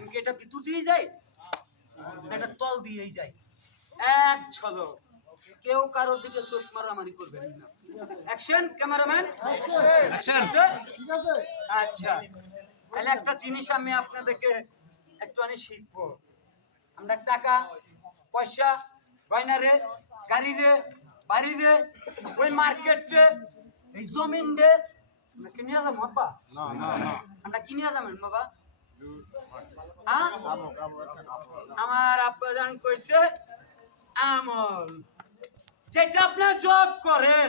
আমি কি এটা ভিতর দিয়ে যাই, এটা তল দিয়েই যাই। এক ঝলক, কেউ কারো দিকে চোখ মারামারি করবেন না। Action cameraman, action. আচ্ছা, তাহলে একটা জিনিস আমি আপনাদেরকে একটুখানি শিখবো। আমরা টাকা পয়সা, গয়না রে, গাড়ি রে, বাড়ি রে, ওই মার্কেট রে, এই জমিন রে আমরা কিনে যাবো বাবা? আমরা কিনে যাবেন বাবা? হ্যাঁ, আমার আব্বা জান কইছে আমল, যেটা আপনার জব করেন,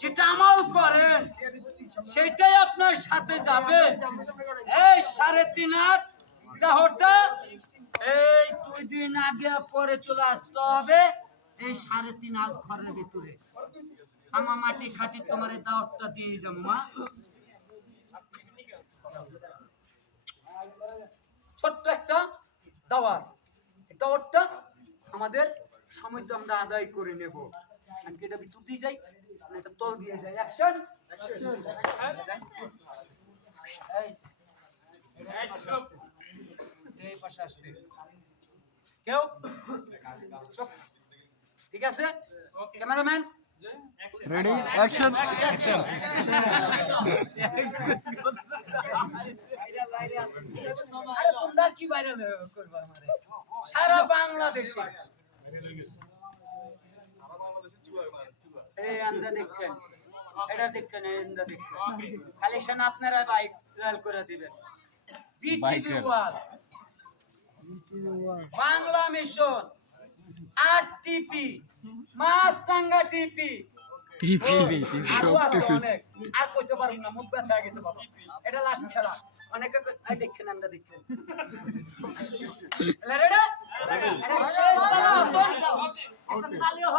যেটা আমল করেন, সেটাই আপনার সাথে যাবে। এই 3.5 হাত দেহটা এই 2 দিন আগে পরে চলে আসতে হবে এই 3.5 হাত ঘরের ভিতরে। আমা মাটি খাটি তোমার এই দাওয়াতটা দিয়ে যাবো মা। ছোট্ট একটা দাওয়াত, এই দাওয়াতটা আমাদের সময় তো আমরা আদায় করে নেব। আমি এটা ভিতর দিয়ে যাই, আমি এটা তল দিয়ে যাই। অ্যাকশন, এই পাশে আসবে কেউ? চুপ, ঠিক আছে? Cameraman ready action. আরে তোমরা কি বাইরে করবা আমারে? সারা বাংলাদেশে এই আন্দা দেখেন, এটা দেখেন, এই আন্দা দেখেন, কালেকশন আপনারা বাইক লাল করে দিবেন। বিটিভি ওয়াল, বাংলা মিশন, আরটিপি, মাছরাঙ্গা টিপি, আরো আছে অনেক, আর কইতে পারবো না, মুখ ব্যথা হয়ে গেছে বাবা। এটা লাস্ট খেলা, অনেকে দেখেন, আমরা দেখেন। রেডি? এটা শেষ খেলা, একটা তালিও